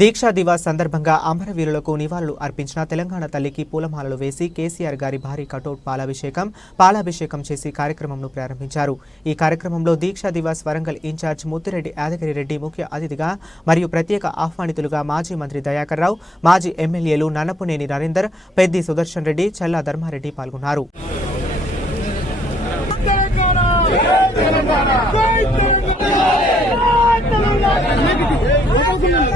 దీక్షా దివాస్ సందర్భంగా అమరవీరులకు నివాళులు అర్పించిన తెలంగాణ తల్లికి పూలమాలలు వేసి కేసీఆర్ గారి భారీ కటౌట్ పాలాభిషేకం పాలాభిషేకం చేసి కార్యక్రమంను ప్రారంభించారు. ఈ కార్యక్రమంలో దీక్షా దివాస్ వరంగల్ ఇన్ఛార్జ్ ముత్తిరెడ్డి యాదగిరి రెడ్డి ముఖ్య అతిథిగా మరియు ప్రత్యేక ఆహ్వానితులుగా మాజీ మంత్రి దయాకర్ రావు మాజీ ఎమ్మెల్యేలు నన్నపునేని నరేందర్ పెద్ది సుదర్శన్ రెడ్డి చల్లా ధర్మారెడ్డి పాల్గొన్నారు.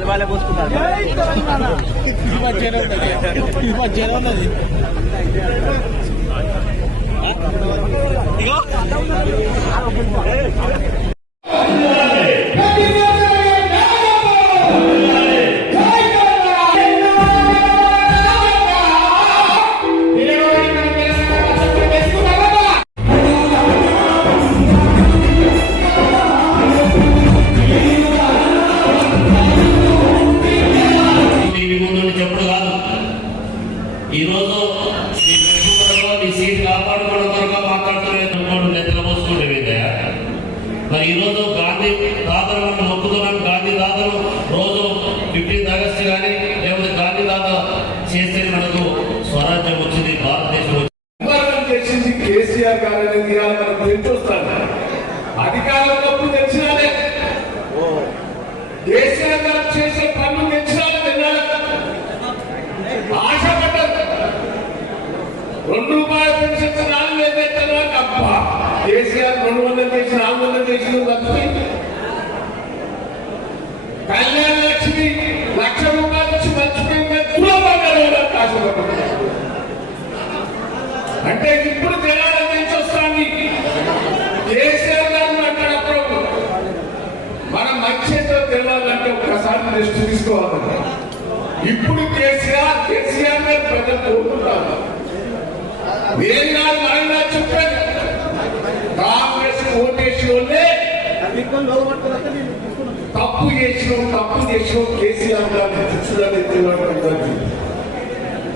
వాళ్ళు వాళ్ళే పోసుకుంటారు. టీవీ కాపాడుకోవడం కొరకు మాట్లాడుతున్న నెత్తల పోసుకుంటే విద్య మరి ఈరోజు గాంధీ తాతను మనం మొక్కుతున్నాం గాంధీ తాతను రోజు ఫిఫ్టీన్త్ ఆగస్ట్ కానీ లేకపోతే గాంధీ దాత చేస్తే మనకు స్వరాజ్యం వచ్చింది భారతదేశం వచ్చింది కేసీఆర్ గారు అనేది మనకు తెలిసొస్తాను అధికారంలో తెలిసినాలే కేసీఆర్ గారు చేసే పనులు తెలిసినాలే తిన్నాడు ఆశపడ్డారు రెండు రూపాయలు పెన్షన్ నాలుగు వేలు తర్వాత కేసీఆర్ రెండు వందలు నాలుగు వందలు తప్పి కళ్యాణ లక్ష్మి లక్ష రూపాయలు ఇచ్చి మర్చిపోయింది తులబాగా అంటే ఇప్పుడు తెలంగాణ నుంచి వస్తాంది. కేసీఆర్ గారు అక్కడప్పుడు మనం మంచితో తెలవాలంటే ఒక్కసారి దృష్టి తీసుకోవాలి. ఇప్పుడు కేసీఆర్ కేసీఆర్ గారు ప్రజలు కోరుకుంటారు. నేను కాదు ఆయన చెప్పాను. కాంగ్రెస్ ఓటేసి వాళ్ళే తప్పు చేసిన తప్పు చేసిన కేసీఆర్ గారిని శిక్షణ తెలియడం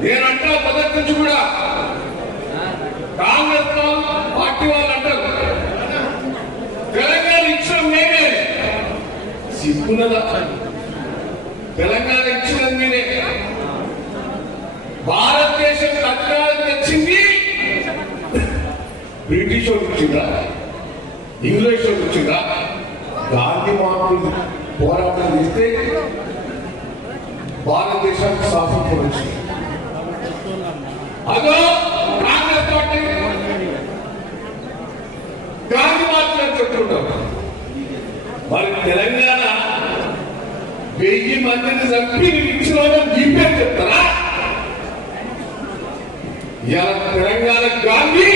నేనంటా మొదటి నుంచి కూడా కాంగ్రెస్ పార్టీ వాళ్ళు అంటారు. తెలంగాణ ఇచ్చిన మేమే సిగ్గునదా తెలంగాణ ఇచ్చిన నేనే. భారతదేశం అధికారం తెచ్చింది. బ్రిటిష్ వాళ్ళు ఇచ్చిందా ఇంగ్లీష్ వాళ్ళు ఇచ్చిందా గాంధీ మహాత్ములు పోరాటం చేస్తే భారతదేశానికి స్వాతంత్రం వచ్చింది అదో కాంగ్రెస్ పార్టీ. గాంధీ మాత్రం చెప్తుంటాం మరి తెలంగాణ వెయ్యి మందిని చంపి ఇచ్చిన వాళ్ళని చెప్తారా? ఇలా తెలంగాణ గాంధీ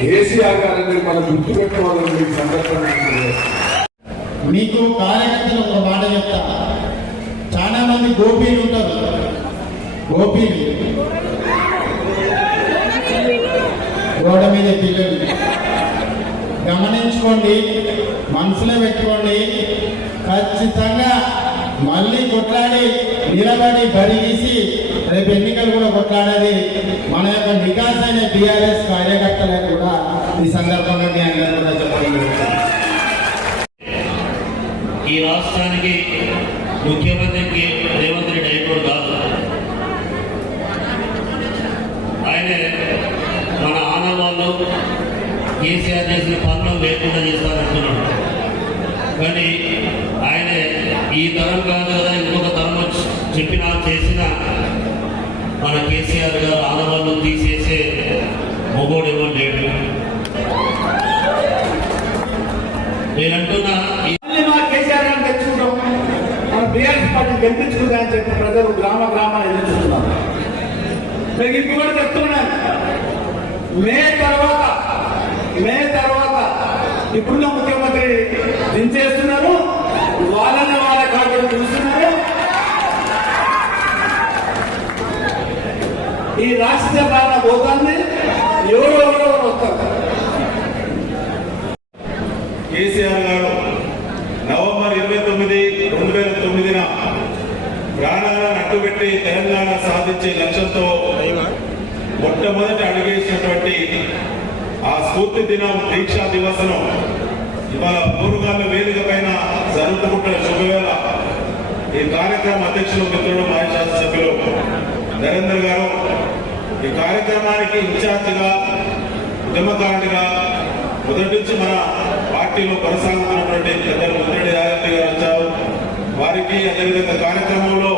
కేసీఆర్ గారిని మనం గుర్తుపెట్టుకోవాలని మీకు సందర్భంగా మీకు కార్యకర్తలు ఒక మాట చెప్తా. చాలా మంది గోపీలు ఉంటారు. గోపీలు. గోడ మీద పిల్లలు గమనించుకోండి మనసులో పెట్టుకోండి. ఖచ్చితంగా మళ్ళీ కొట్లాడి నిలబడి బరిగీసి రేపు ఎన్నికలు కూడా కొట్లాడేది మన యొక్క నికాస్ అనే టీఆర్ఎస్ కార్యకర్తలకు కూడా ఈ సందర్భంగా మీ అందరూ కూడా చెప్పండి ఈ రాష్ట్రానికి ముఖ్యమంత్రికి రేవంత్ రెడ్డి అయిపోడు కాదు. ఆయనే మన ఆనవాళ్ళు కేసీఆర్ చేసిన పనులు లేకుండా చేస్తారంటున్నాడు. కానీ ఆయన ఈ తరం కాదు కదా ఇంకొక తరం వచ్చి చెప్పినా చేసిన మన కేసీఆర్ గారు ఆడవాళ్ళు తీసేసే మొగోడు ఇవ్వండి నేనంటున్నా గెలిపించుకుందని చెప్పి ప్రజలు గ్రామ గ్రామాన్ని ఎదుర్కొంటున్నారు మీకు ఇప్పుడు కూడా చెప్తున్నాను మే తర్వాత మే తర్వాత ఇప్పుడున్న ముఖ్యమంత్రి దించేస్తున్నారు ఈ రాష్ట్ర పాలన పోతుంది ఎవరు ఎవరో వస్తారు. కేసీఆర్ గారు నవంబర్ ఇరవై తొమ్మిది రెండు వేల తొమ్మిదిన ప్రాణాలను అడ్డుపెట్టి తెలంగాణ సాధించే లక్ష్యంతో మొట్టమొదటి అడుగేసినటువంటి ఆ స్ఫూర్తి దినం దీక్షా దివసను ఇవాళ పూర్వగాల వేదిక పైన జరుపుకుంటున్న శుభవేళ ఈ కార్యక్రమ అధ్యక్షులు మిత్రులు మాజీ శాసనసభ్యులు నరేందర్ గారు ఈ కార్యక్రమానికి ఇన్ఛార్జిగా ఉద్యమకారుడిగా మొదటి నుంచి మన పార్టీలో కొనసాగుతున్నటువంటి పెద్దలు ముద్రెడ్డి యాదవ్ గారు వచ్చారు. వారికి అదేవిధంగా కార్యక్రమంలో